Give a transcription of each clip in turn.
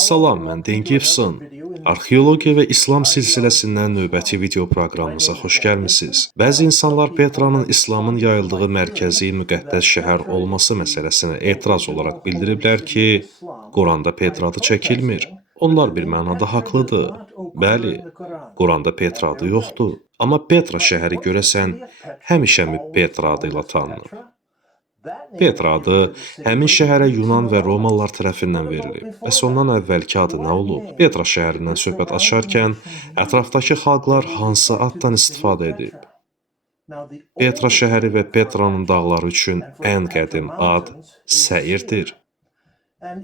Salam, mən Dengivson. Arxeologiya və İslam silsiləsindən növbəti video proqramımıza xoş gəlmisiniz. Bəzi insanlar Petranın İslamın yayıldığı mərkəzi müqəddəs şəhər olması məsələsinə etiraz olaraq bildiriblər ki, Quranda Petra adı çəkilmir. Onlar bir mənada haqlıdır. Bəli, Quranda Petra adı yoxdur. Amma Petra şəhəri görəsən həmişəmi Petra adı ilə tanınır. Petra adı həmin şəhərə Yunan və Romalılar tərəfindən verilib. Bəs ondan əvvəlki adı nə olub? Petra şəhərindən söhbət açarkən ətrafdakı xalqlar hansı addan istifadə edib? Petra şəhəri və Petranın dağları üçün ən qədim ad Səyirdir.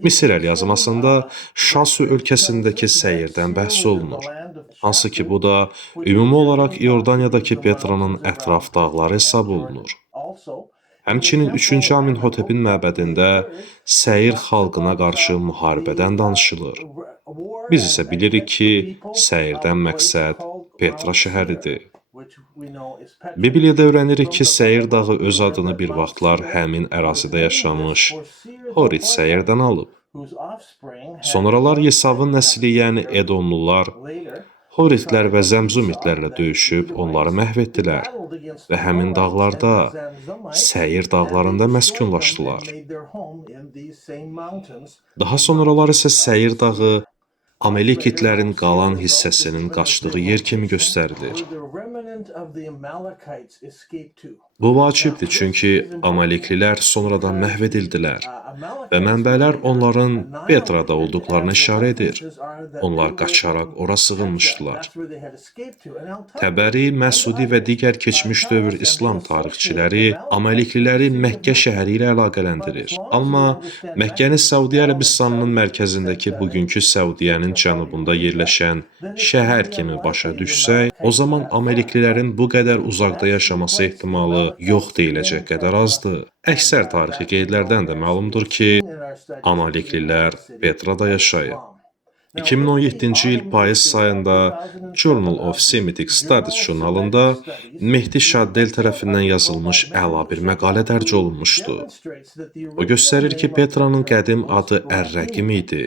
Misir əlyazmasında Şasu ölkəsindəki Səyirdən bəhs olunur. Hansı ki, bu da ümumi olaraq İordaniyadakı Petranın ətraf dağları hesab olunur. Həmçinin 3-cü Aminhotepin məbədində Səyir xalqına qarşı müharibədən danışılır. Biz isə bilirik ki, Səyirdən məqsəd Petra şəhəridir. Bibliyada öyrənirik ki, Səyir dağı öz adını bir vaxtlar həmin ərazidə yaşamış Horit Səyirdən alıb. Sonralar Yesavın nəsli, yəni Edomlular, Horitlər və Zəmzumitlərlə döyüşüb onları məhv etdilər və həmin dağlarda, Səyir dağlarında məskunlaşdılar. Daha sonralar isə Səyir dağı Amalekitlərin qalan hissəsinin qaçdığı yer kimi göstərilir. Bu vacibdir, çünki Amaleklilər sonradan məhv edildilər və mənbələr onların Petrada olduqlarını işarə edir. Onlar qaçaraq ora sığınmışdılar. Təbəri, Məsudi və digər keçmiş dövr İslam tarixçiləri Amalekliləri Məkkə şəhəri ilə əlaqələndirir. Amma Məkkəni Səudiyyə Ərəbistanının mərkəzindəki bugünkü Səudiyyənin cənubunda yerləşən şəhər kimi başa düşsək, o zaman Amaleklilərin bu qədər uzaqda yaşaması ehtimalı yox deyiləcək qədər azdır. Əksər tarixi qeydlərdən də məlumdur ki, Amaleklilər Petrada yaşayıb. 2017-ci il payız sayında Journal of Semitic Studies jurnalında Mehdi Şaddel tərəfindən yazılmış əla bir məqalə dərc olunmuşdu. O göstərir ki, Petranın qədim adı Ər-Rəqim idi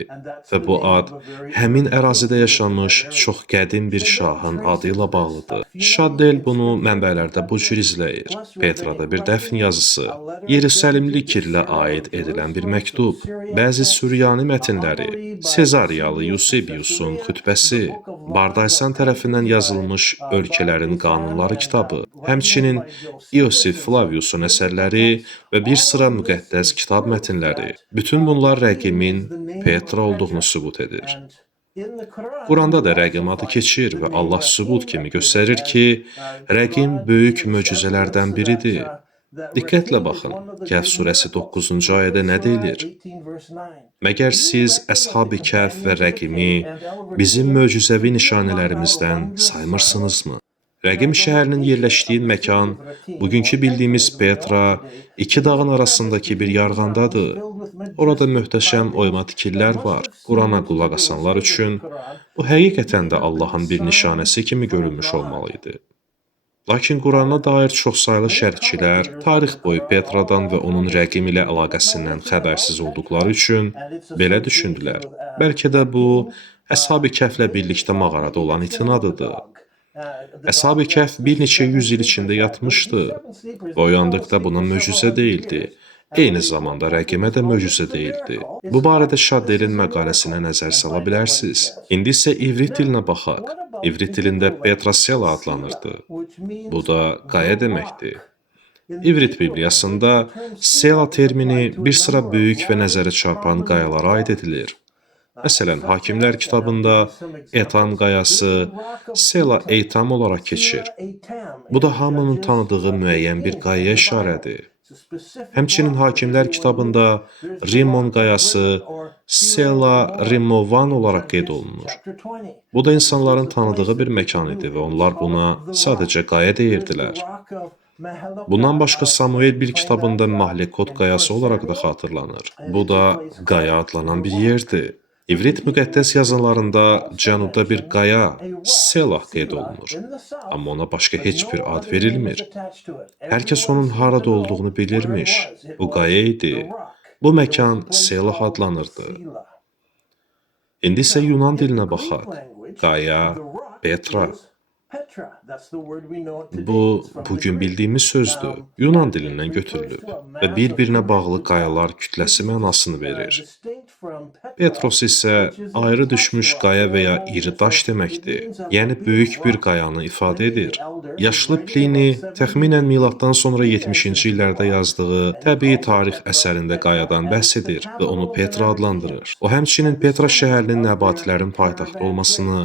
və bu ad həmin ərazidə yaşamış çox qədim bir şahın adı ilə bağlıdır. Şaddel bunu mənbələrdə bu cür izləyir. Petrada bir dəfn yazısı, Yerusəlimli Kirlə aid edilən bir məktub, bəzi Süryani mətnləri, Sezariyalı Yusebiusun xütbəsi, Bardaysan tərəfindən yazılmış Ölkələrin Qanunları kitabı, həmçinin İosif Flaviusun əsərləri və bir sıra müqəddəs kitab mətnləri. Bütün bunlar rəqimin Petra olduğunu sübut edir. Quranda da rəqim adı keçir və Allah sübut kimi göstərir ki, rəqim böyük möcüzələrdən biridir. Diqqətlə baxın, Kəhf surəsi 9-cu ayədə nə deyilir? Məgər siz Əshab-ı Kəhf və rəqimi bizim möcüzəvi nişanələrimizdən saymırsınızmı? Rəqim şəhərinin yerləşdiyi məkan, bugünkü bildiyimiz Petra, iki dağın arasındakı bir yarğandadır. Orada möhtəşəm oyma tikillər var. Qurana qulaq asanlar üçün bu həqiqətən də Allahın bir nişanəsi kimi görülmüş olmalıydı. Lakin Qurana dair çoxsaylı şərhçilər tarix boyu Petradan və onun rəqim ilə əlaqəsindən xəbərsiz olduqları üçün belə düşündülər. Bəlkə də bu, Əshab-ı Kəhflə birlikdə mağarada olan itin adıdır. Əshab-ı Kəhf bir neçə yüz il içində yatmışdı və oyandıqda buna möcüzə deyildi. Eyni zamanda rəqimə də möcüzə deyildi. Bu barədə Şaddelin məqaləsinə nəzər sala bilərsiniz. İndi isə ivrit dilinə baxaq. İvrit dilində Petra Sela adlanırdı. Bu da qaya deməkdir. İvrit Bibliyasında Sela termini bir sıra böyük və nəzərə çarpan qayalara aid edilir. Məsələn, Hakimlər kitabında Etam qayası Sela Eytam olaraq keçir. Bu da hamının tanıdığı müəyyən bir qayaya işarədir. Həmçinin Hakimlər kitabında Rimon qayası Sela Rimovan olaraq qeyd olunur. Bu da insanların tanıdığı bir məkan idi və onlar buna sadəcə qaya deyirdilər. Bundan başqa Samuel 1 kitabında Mahlekot qayası olaraq da xatırlanır. Bu da qaya adlanan bir yerdir. İvrit müqəddəs yazılarında cənubda bir qaya, Selah qeyd olunur. Amma ona başqa heç bir ad verilmir. Hər kəs onun harada olduğunu bilirmiş. Bu qaya idi. Bu məkan Selah adlanırdı. İndi isə Yunan dilinə baxaq. Qaya, Petra. Bu, bugün bildiyimiz sözdür. Yunan dilindən götürülüb və bir-birinə bağlı qayalar kütləsi mənasını verir. Petros isə ayrı düşmüş qaya və ya iri daş deməkdir. Yəni böyük bir qayanı ifadə edir. Yaşlı Plini təxminən miladdan sonra 70-ci illərdə yazdığı təbii tarix əsərində qayadan bəhs edir və onu Petra adlandırır. O həmçinin Petra şəhərinin nəbatilərin paytaxtı olmasını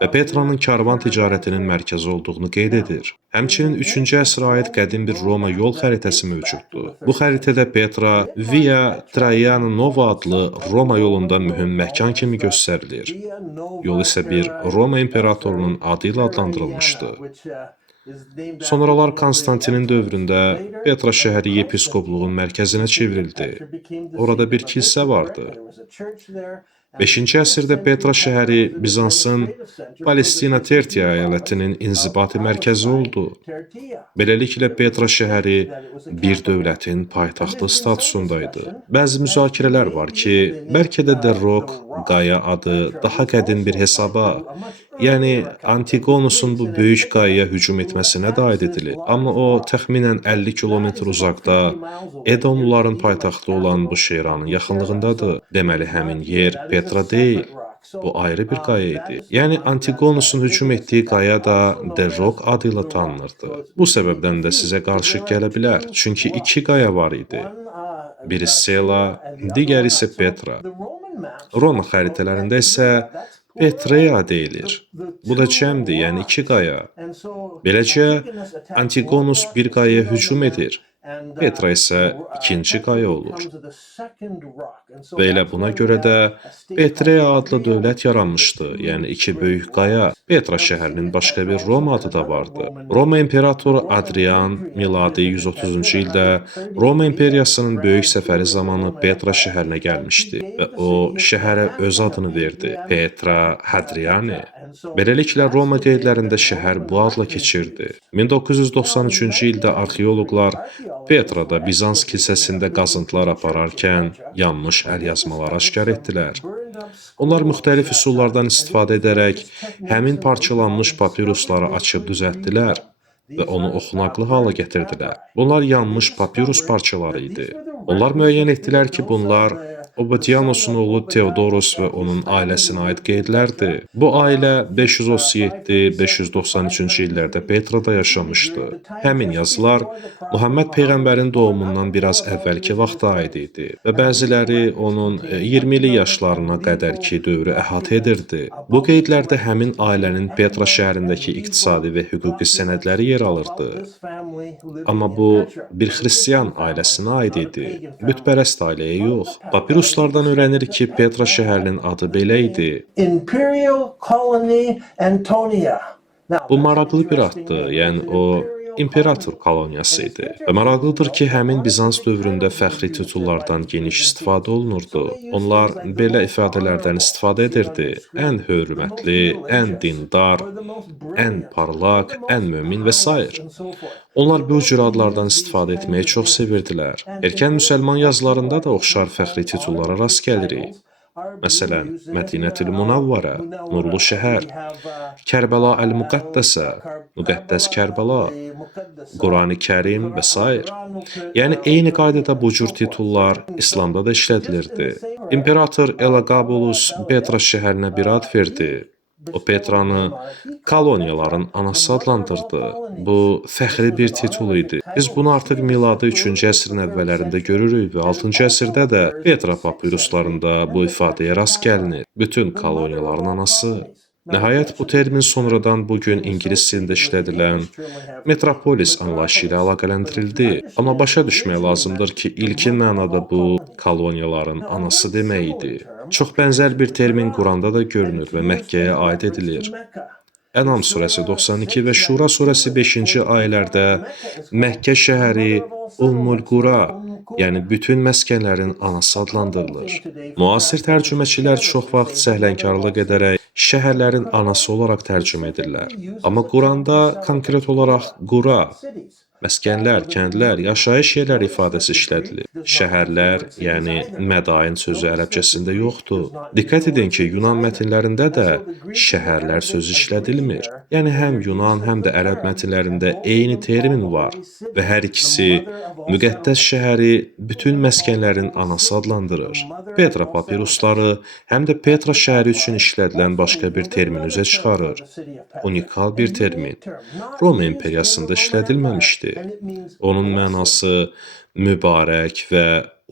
və Petranın karvan ticarətinin mərkəzi olduğunu qeyd edir. Həmçinin 3-cü əsrə aid qədim bir Roma yol xəritəsi mövcuddur. Bu xəritədə Petra Via Traiana Nova adlı Roma yolunda mühüm məkan kimi göstərilir. Yol isə bir Roma imperatorunun adı ilə adlandırılmışdı. Sonralar Konstantinin dövründə Petra şəhəri yepiskopluğun mərkəzinə çevrildi. Orada bir kilsə vardı. 5-ci əsrdə Petra şəhəri Bizansın Palestina Tertia əyalətinin inzibati mərkəzi oldu. Beləliklə Petra şəhəri bir dövlətin paytaxtı statusundaydı. Bəzi müzakirələr var ki, bəlkə də Derroq, qaya adı daha qədim bir hesaba, yəni Antigonusun bu böyük qayaya hücum etməsinə də aid edilir. Amma o, təxminən 50 kilometr uzaqda Edomluların paytaxtı olan bu şəhərin yaxınlığındadır. Deməli, həmin yer Petra deyil, bu ayrı bir qaya idi. Yəni, Antigonusun hücum etdiyi qaya da Derroq adı ilə tanınırdı. Bu səbəbdən də sizə qarışıq gələ bilər, çünki iki qaya var idi. Biri Sela, digəri isə Petra. Roma xəritələrində isə Petrea deyilir. Bu da cəmdir, yəni iki qaya. Beləcə, Antigonus bir qayaya hücum edir. Petra isə ikinci qaya olur. Və elə buna görə də Petrea adlı dövlət yaranmışdı, yəni iki böyük qaya. Petra şəhərinin başqa bir Roma adı da vardı. Roma imperatoru Adrian miladi 130-cu ildə Roma imperiyasının böyük səfəri zamanı Petra şəhərinə gəlmişdi və o şəhərə öz adını verdi, Petra Hadriani. Beləliklə, Roma qeydlərində şəhər bu adla keçirdi. 1993-cü ildə arxeoloqlar Petrada Bizans kilsəsində qazıntılar apararkən yanlış əlyazmalar aşkar etdilər. Onlar müxtəlif üsullardan istifadə edərək həmin parçalanmış papirusları açıb düzəltdilər və onu oxunaqlı hala gətirdilər. Bunlar yanmış papirus parçaları idi. Onlar müəyyən etdilər ki, bunlar Obadianosun oğlu Teodoros və onun ailəsinə aid qeydlərdir. Bu ailə 537-593-cü illərdə Petrada yaşamışdı. Həmin yazılar Muhammed Peyğəmbərin doğumundan biraz əvvəlki vaxta aid idi və bəziləri onun 20-li yaşlarına qədərki dövrü əhatə edirdi. Bu qeydlərdə həmin ailənin Petra şəhərindəki iqtisadi və hüquqi sənədləri yer alırdı. Amma bu, bir xristiyan ailəsinə aid idi, bütpərəst ailəyə yox. Papiruslardan öyrənirik ki, Petra şəhərinin adı belə idi. Bu maraqlı bir addır, yəni o imperator koloniyası idi. Və maraqlıdır ki, həmin Bizans dövründə fəxri titullardan geniş istifadə olunurdu. Onlar belə ifadələrdən istifadə edirdi. Ən hörmətli, ən dindar, ən parlaq, ən mömin və s. Onlar bu cür adlardan istifadə etməyi çox sevirdilər. Erkən müsəlman yazılarında da oxşar fəxri titullara rast gəlirik. Məsələn, Mədinətül Munavvara, nurlu şəhər, Kərbəla əl-Müqəddəsə, müqəddəs Kərbəla, Qurani Kərim və s. Yəni, eyni qaydada bu cür titullar İslamda da işlədilirdi. İmperator Elagabulus Petra şəhərinə bir ad verdi. O Petranı koloniyaların anası adlandırdı. Bu, fəxri bir titul idi. Biz bunu artıq miladı 3-cü əsrin əvvəllərində görürük və 6-cı əsrdə də Petra papiruslarında bu ifadəyə rast gəlinir. Bütün koloniyaların anası. Nəhayət, bu termin sonradan bugün ingilis dilində işlədilən metropolis anlayışı ilə əlaqələndirildi. Amma başa düşmək lazımdır ki, ilkin mənada bu, koloniyaların anası demək idi. Çox bənzər bir termin Quranda da görünür və Məkkəyə aid edilir. Ənam surəsi 92 və Şura surəsi 5-ci ayələrdə Məkkə şəhəri Ummul Qura, yəni bütün məskənlərin anası adlandırılır. Müasir tərcüməçilər çox vaxt səhlənkarlıq edərək şəhərlərin anası olaraq tərcümə edirlər. Amma Quranda konkret olaraq Qura, Məskənlər, kəndlər, yaşayış yerləri ifadəsi işlədilir. Şəhərlər, yəni mədain sözü ərəbcəsində yoxdur. Diqqət edin ki, Yunan mətnlərində də şəhərlər sözü işlədilmir. Yəni həm Yunan, həm də ərəb mətnlərində eyni termin var və hər ikisi müqəddəs şəhəri bütün məskənlərin anası adlandırır. Petra papirusları həm də Petra şəhəri üçün işlədilən başqa bir termin üzə çıxarır. Unikal bir termin. Roma imperiyasında işlədilməmişdi. Onun mənası mübarək və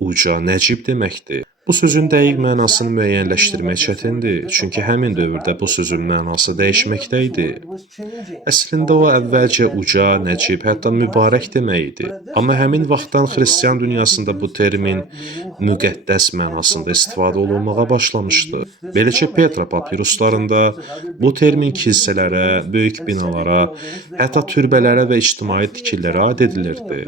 uca, nəcib deməkdir. Bu sözün dəqiq mənasını müəyyənləşdirmək çətindir, çünki həmin dövrdə bu sözün mənası dəyişməkdə idi. Əslində o əvvəlcə uca, nəcib, hətta mübarək demək idi. Amma həmin vaxtdan xristian dünyasında bu termin müqəddəs mənasında istifadə olunmağa başlamışdı. Belə ki, Petra papiruslarında bu termin kilsələrə, böyük binalara, hətta türbələrə və ictimai tikililərə aid edilirdi.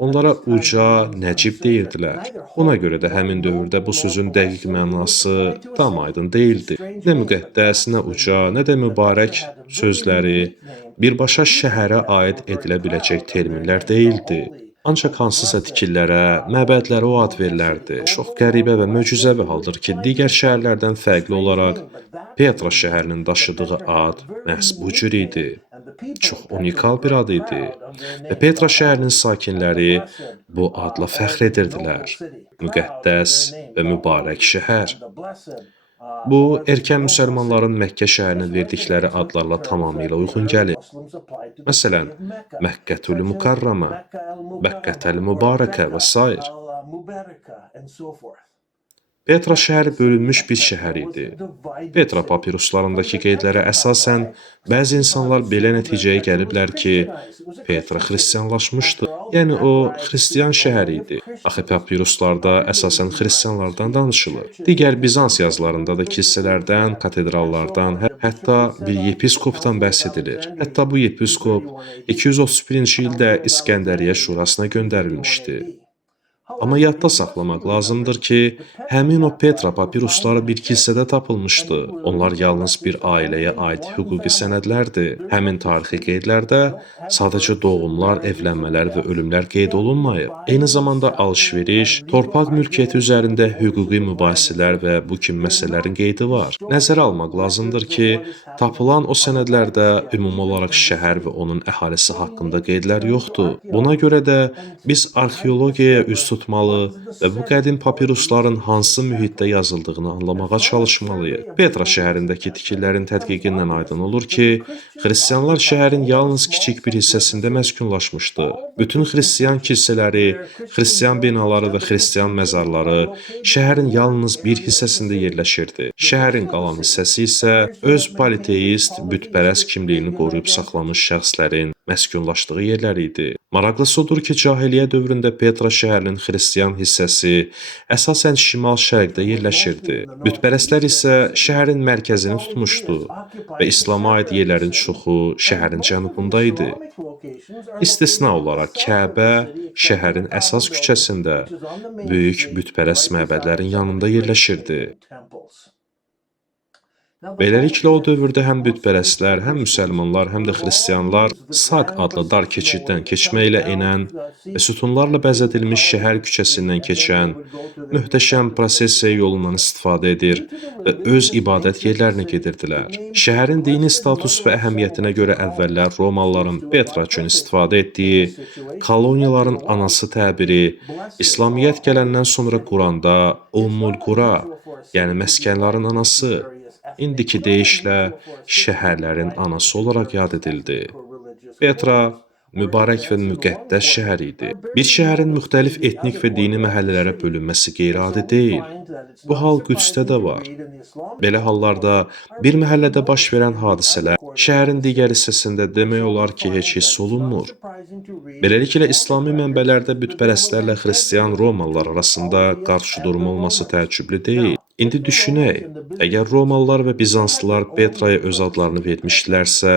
Onlara uca, nəcib deyirdilər. Buna görə də həmin dövrdə bu sözün dəqiq mənası tam aydın deyildi. Nə müqəddəs, nə uca, nə də mübarək sözləri birbaşa şəhərə aid edilə biləcək terminlər deyildi. Ancaq hansısa tikililərə, məbədlərə o ad verilərdi. Çox qəribə və möcüzəvi haldır ki, digər şəhərlərdən fərqli olaraq Petra şəhərinin daşıdığı ad məhz bu cür idi. Çox unikal bir ad idi və Petra şəhərinin sakinləri bu adla fəxr edirdilər. Müqəddəs və mübarək şəhər. Bu, erkən müsəlmanların Məkkə şəhərinə verdikləri adlarla tamamilə uyğun gəlir. Məsələn, Məkkətül Mükarrəmə, Məkkətəl Mübarəkə və s. Petra şəhəri bölünmüş bir şəhər idi. Petra papiruslarındakı qeydlərə əsasən bəzi insanlar belə nəticəyə gəliblər ki, Petra xristianlaşmışdı. Yəni o, xristian şəhər idi. Axı papiruslarda əsasən xristianlardan danışılır. Digər Bizans yazılarında da kilsələrdən, katedrallardan, hətta bir yepiskopdan bəhs edilir. Hətta bu yepiskop 231-ci ildə İskəndəriyyə şurasına göndərilmişdi. Amma yadda saxlamaq lazımdır ki, həmin o Petra papirusları bir kilsədə tapılmışdı. Onlar yalnız bir ailəyə aid hüquqi sənədlərdir. Həmin tarixi qeydlərdə sadəcə doğumlar, evlənmələr və ölümlər qeyd olunmayıb. Eyni zamanda alış-veriş, torpaq mülkiyyəti üzərində hüquqi mübahisələr və bu kimi məsələlərin qeydi var. Nəzərə almaq lazımdır ki, tapılan o sənədlərdə ümumi olaraq şəhər və onun əhalisi haqqında qeydlər yoxdur. Buna görə də biz arxeologiyaya üz tutmalı və bu qədim papirusların hansı mühitdə yazıldığını anlamağa çalışmalıyıq. Petra şəhərindəki tikililərin tədqiqindən aydın olur ki, xristianlar şəhərin yalnız kiçik bir hissəsində məskunlaşmışdı. Bütün xristian kilsələri, xristian binaları və xristian məzarları şəhərin yalnız bir hissəsində yerləşirdi. Şəhərin qalan hissəsi isə öz politeist, bütpərəst kimliyini qoruyub saxlamış şəxslərin məskunlaşdığı yerlər idi. Maraqlısı odur ki, cahiliyyə dövründə Petra şəhərinin xristian hissəsi əsasən şimal-şərqdə yerləşirdi. Bütpərəstlər isə şəhərin mərkəzini tutmuşdu və İslama aid yerlərin çoxu şəhərin cənubunda idi. İstisna olaraq Kəbə şəhərin əsas küçəsində böyük bütpərəst məbədlərin yanında yerləşirdi. Beləliklə, o dövrdə həm bütpərəstlər, həm müsəlmanlar, həm də xristianlar Saq adlı dar keçiddən keçməklə enən və sütunlarla bəzədilmiş şəhər küçəsindən keçən möhtəşəm prosesiya yolundan istifadə edir və öz ibadət yerlərinə gedirdilər. Şəhərin dini status və əhəmiyyətinə görə əvvəllər Romalıların Petra üçün istifadə etdiyi koloniyaların anası təbiri İslamiyyət gələndən sonra Quranda Ummul Qura, yəni məskənlərin anası, indiki deyişlə şəhərlərin anası olaraq yad edildi. Petra mübarək və müqəddəs şəhər idi. Bir şəhərin müxtəlif etnik və dini məhəllələrə bölünməsi qeyri-adi deyil. Bu hal Qüdsdə də var. Belə hallarda bir məhəllədə baş verən hadisələr şəhərin digər hissəsində demək olar ki, heç hiss olunmur. Beləliklə, İslami mənbələrdə bütpərəstlərlə xristian Romalılar arasında qarşıdurma olması təəccüblü deyil. İndi düşünək, əgər Romalılar və Bizanslılar Petraya öz adlarını vermişdilərsə,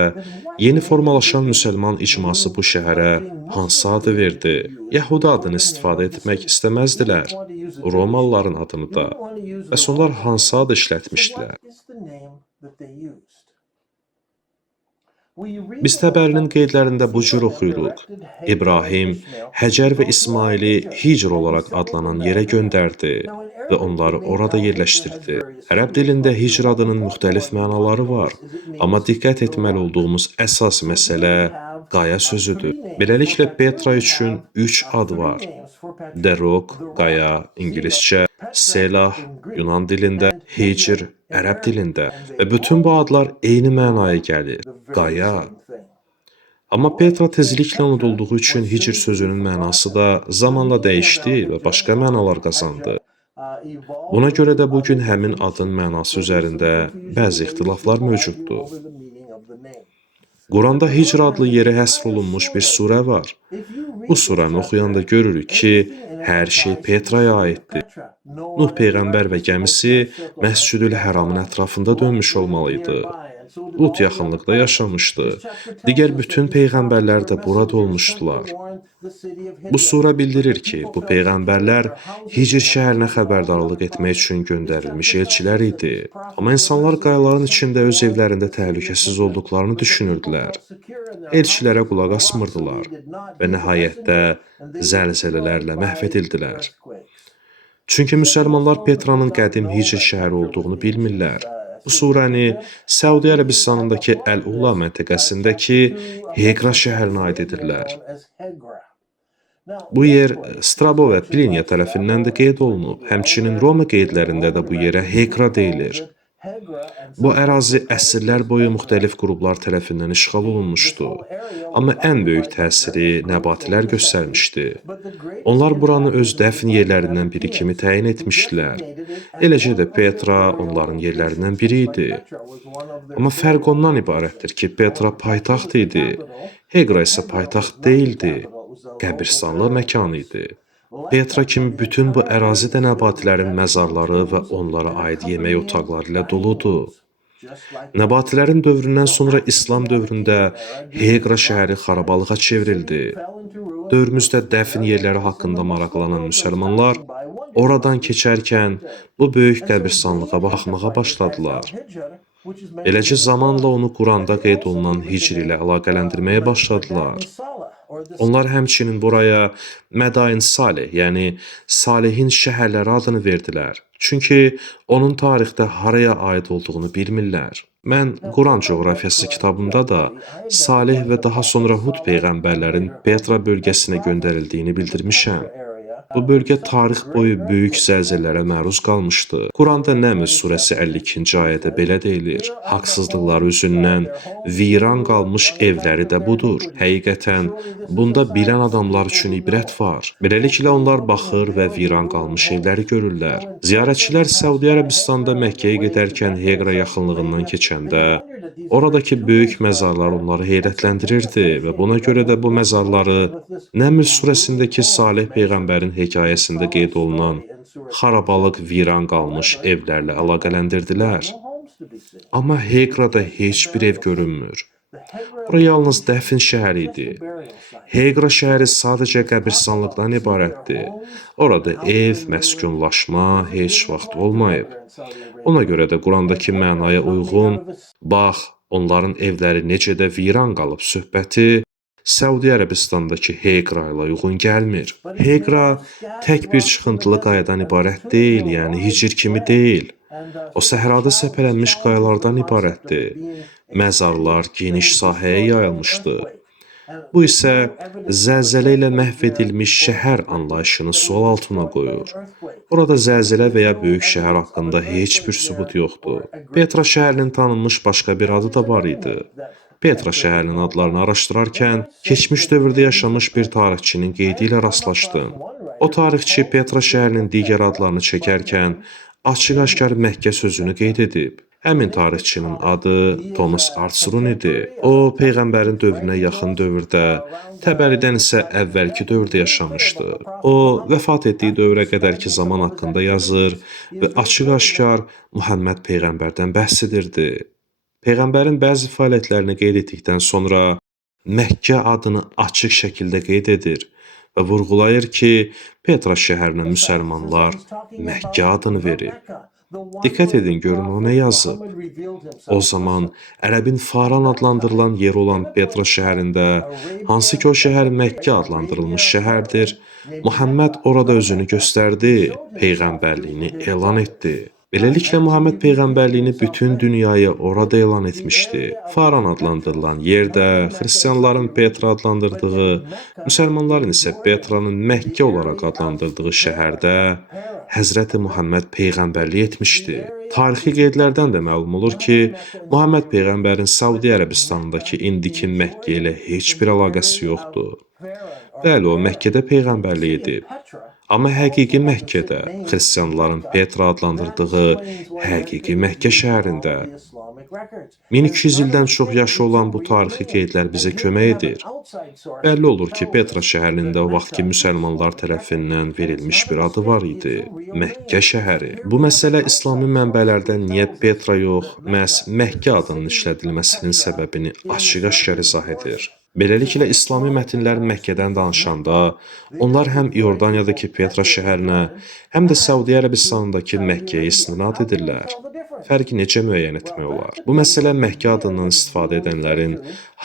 yeni formalaşan müsəlman icması bu şəhərə hansı adı verdi? Yəhudi adını istifadə etmək istəməzdilər, Romalıların adını da. Bəs onlar hansı adı işlətmişdilər? Biz Təbərinin qeydlərində bu cür oxuyuruq. İbrahim, Həcər və İsmaili Hicr olaraq adlanan yerə göndərdi və onları orada yerləşdirdi. Ərəb dilində Hicr adının müxtəlif mənaları var, amma diqqət etməli olduğumuz əsas məsələ qaya sözüdür. Beləliklə Petra üçün 3 ad var. The Rock, qaya ingiliscə, Selah Yunan dilində, Hicr ərəb dilində və bütün bu adlar eyni mənaya gəlir. Qaya. Amma Petra tezliklə unudulduğu üçün Hicr sözünün mənası da zamanla dəyişdi və başqa mənalar qazandı. Buna görə də bugün həmin adın mənası üzərində bəzi ixtilaflar mövcuddur. Quranda Hicr adlı yerə həsr olunmuş bir surə var. Bu surəni oxuyanda görürük ki, hər şey Petraya aiddir. Nuh Peyğəmbər və gəmisi Məscid-ül Həramın ətrafında dönmüş olmalıydı. Lut yaxınlıqda yaşamışdı. Digər bütün peyğəmbərlər də burada olmuşdular. Bu surə bildirir ki, bu peyğəmbərlər Hicr şəhərinə xəbərdarlıq etmək üçün göndərilmiş elçilər idi. Amma insanlar qayaların içində öz evlərində təhlükəsiz olduqlarını düşünürdülər. Elçilərə qulaq asmırdılar və nəhayətdə zəlzələlərlə məhv edildilər. Çünki müsəlmanlar Petranın qədim Hicr şəhəri olduğunu bilmirlər. Bu surəni Səudi Ərəbistanındakı Əl-Ula məntəqəsindəki Heqra şəhərinə aid edirlər. Bu yer Strabo və Pliniya tərəfindən də qeyd olunub. Həmçinin Roma qeydlərində də bu yerə Heqra deyilir. Bu ərazi əsrlər boyu müxtəlif qruplar tərəfindən işğal olunmuşdu. Amma ən böyük təsiri nəbatilər göstərmişdi. Onlar buranı öz dəfn yerlərindən biri kimi təyin etmişdilər. Eləcə də Petra onların yerlərindən biri idi. Amma fərq ondan ibarətdir ki, Petra paytaxt idi. Heqra isə paytaxt deyildi. Qəbirstanlıq məkanı idi. Petra kimi bütün bu ərazi də nəbatilərin məzarları və onlara aid yemək otaqları ilə doludur. Nəbatilərin dövründən sonra İslam dövründə Heqra şəhəri xarabalığa çevrildi. Dövrümüzdə dəfn yerləri haqqında maraqlanan müsəlmanlar oradan keçərkən bu böyük qəbirstanlığa baxmağa başladılar. Eləcə zamanla onu Quranda qeyd olunan Hicr ilə əlaqələndirməyə başladılar. Onlar həmçinin buraya Mədain Salih, yəni Salihin şəhərləri adını verdilər. Çünki onun tarixdə haraya aid olduğunu bilmirlər. Mən Quran coğrafiyası kitabımda da Salih və daha sonra Hud peyğəmbərlərin Petra bölgəsinə göndərildiyini bildirmişəm. Bu bölgə tarix boyu böyük zəlzələlərə məruz qalmışdı. Quranda Nəml surəsi 52-ci ayədə belə deyilir: haqsızlıqlar üzündən viran qalmış evləri də budur. Həqiqətən, bunda bilən adamlar üçün ibrət var. Beləliklə onlar baxır və viran qalmış evləri görürlər. Ziyarətçilər Səudi Ərəbistanda Məkkəyə gedərkən Heqra yaxınlığından keçəndə, oradakı böyük məzarlar onları heyrətləndirirdi və buna görə də bu məzarları Nəml surəsindəki Salih peyğəmbərin hekayəsində qeyd olunan xarabalıq viran qalmış evlərlə əlaqələndirdilər. Amma Heqrada heç bir ev görünmür. Bura yalnız dəfn şəhəri idi. Heqra şəhəri sadəcə qəbirstanlıqdan ibarətdir. Orada ev, məskunlaşma heç vaxt olmayıb. Ona görə də Qurandakı mənaya uyğun, bax, onların evləri necə də viran qalıb söhbəti Səudi Ərəbistandakı Heqra ilə uyğun gəlmir. Heqra tək bir çıxıntılı qayadan ibarət deyil, yəni Hicr kimi deyil. O səhrada səpələnmiş qayalardan ibarətdir. Məzarlar geniş sahəyə yayılmışdı. Bu isə zəlzələ ilə məhv edilmiş şəhər anlayışını sual altına qoyur. Orada zəlzələ və ya böyük şəhər haqqında heç bir sübut yoxdur. Petra şəhərinin tanınmış başqa bir adı da var idi. Petra şəhərinin adlarını araşdırarkən, keçmiş dövrdə yaşamış bir tarixçinin qeydi ilə rastlaşdım. O tarixçi Petra şəhərinin digər adlarını çəkərkən, açıq-aşkar Məkkə sözünü qeyd edib. Həmin tarixçinin adı Thomas Armstrong idi. O, Peyğəmbərin dövrünə yaxın dövrdə, Təbəridən isə əvvəlki dövrdə yaşamışdı. O, vəfat etdiyi dövrə qədərki zaman haqqında yazır və açıq-aşkar Muhammed Peyğəmbərdən bəhs edirdi. Peyğəmbərin bəzi fəaliyyətlərini qeyd etdikdən sonra Məkkə adını açıq şəkildə qeyd edir və vurğulayır ki, Petra şəhərinə müsəlmanlar Məkkə adını verir. Diqqət edin, görün o nə yazıb. O zaman ərəbin Faran adlandırılan yer olan Petra şəhərində, hansı ki o şəhər Məkkə adlandırılmış şəhərdir, Muhammed orada özünü göstərdi, peyğəmbərliyini elan etdi. Beləliklə Muhammed peyğəmbərliyini bütün dünyaya orada elan etmişdi. Faran adlandırılan yerdə xristianların Petra adlandırdığı, müsəlmanların isə Petranın Məkkə olaraq adlandırdığı şəhərdə Həzrəti Muhammed peyğəmbərlik etmişdi. Tarixi qeydlərdən də məlum olur ki, Muhammed peyğəmbərin Saudi Ərəbistanındakı indiki Məkkə ilə heç bir əlaqəsi yoxdur. Bəli, o Məkkədə peyğəmbərlik edib. Amma həqiqi Məkkədə, xristianların Petra adlandırdığı həqiqi Məkkə şəhərində. 1200 ildən çox yaşı olan bu tarixi qeydlər bizə kömək edir. Bəlli olur ki, Petra şəhərində o vaxtki müsəlmanlar tərəfindən verilmiş bir adı var idi, Məkkə şəhəri. Bu məsələ İslami mənbələrdə niyə Petra yox, məhz Məkkə adının işlədilməsinin səbəbini açıq-aşkar izah edir. Beləliklə, İslami mətnlər Məkkədən danışanda, onlar həm İordaniyadakı Petra şəhərinə, həm də Səudiyyə Ərəbistanındakı Məkkəyə istinad edirlər. Fərqi necə müəyyən etmək olar? Bu məsələ Məkkə adından istifadə edənlərin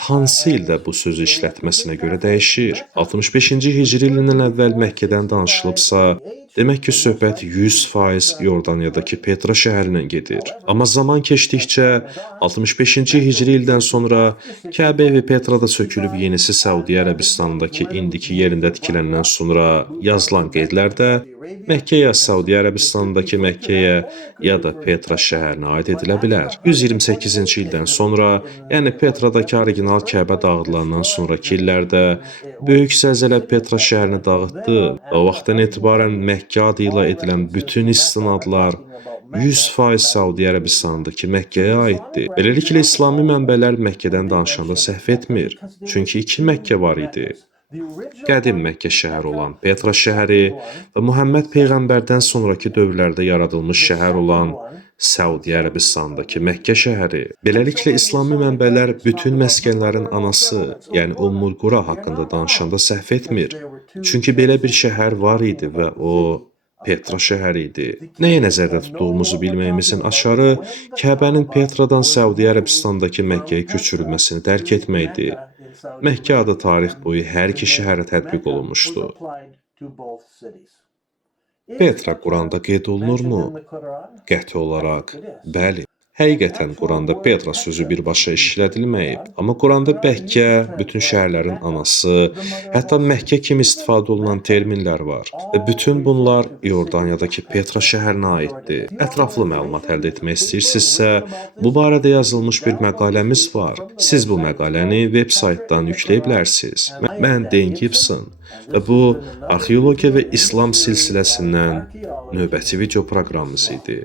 hansı ildə bu sözü işlətməsinə görə dəyişir. 65-ci hicri ilindən əvvəl Məkkədən danışılıbsa, demək ki, söhbət 100% İordaniyadakı Petra şəhərindən gedir. Amma zaman keçdikcə 65-ci hicri ildən sonra Kəbə evi Petrada sökülüb yenisi Səudiyyə Ərəbistanındakı indiki yerində tikiləndən sonra yazılan qeydlərdə Məkkə ya Səudiyyə Ərəbistanındakı Məkkəyə ya da Petra şəhərinə aid edilə bilər. 128-ci ildən sonra, yəni Petradakı orijinal Kəbə dağıdılandan sonraki illərdə böyük zəlzələ Petra şəhərini dağıtdı və o vaxtdan etibarən Məkkə adı ilə edilən bütün istinadlar 100% Səudiyyə Ərəbistanındakı Məkkəyə aiddir. Beləliklə, İslami mənbələr Məkkədən danışanda səhv etmir, çünki iki Məkkə var idi. Qədim Məkkə şəhəri olan Petra şəhəri və Muhammed peyğəmbərdən sonraki dövrlərdə yaradılmış şəhər olan Səudiyyə Ərəbistanındakı Məkkə şəhəri. Beləliklə, İslami mənbələr bütün məskənlərin anası, yəni Ummul Qura haqqında danışanda səhv etmir. Çünki belə bir şəhər var idi və o Petra şəhəri idi. Nəyə nəzərdə tutduğumuzu bilməyimizin açarı Kəbənin Petradan Səudiyyə Ərəbistandakı Məkkəyə köçürülməsini dərk etməkdir. Məkkə adı tarix boyu hər iki şəhərə tətbiq olunmuşdu. Petra Quranda qeyd olunurmu? Qəti olaraq, bəli. Həqiqətən Quranda Petra sözü birbaşa işlədilməyib, amma Quranda Məkkə, bütün şəhərlərin anası, hətta Məkkə kimi istifadə olunan terminlər var və bütün bunlar İordaniyadakı Petra şəhərinə aiddir. Ətraflı məlumat əldə etmək istəyirsinizsə, bu barədə yazılmış bir məqaləmiz var. Siz bu məqaləni veb saytdan yükləyə bilərsiniz. Mən Dan Gibson və bu arxeologiya və İslam silsiləsindən növbəti video proqramımız idi.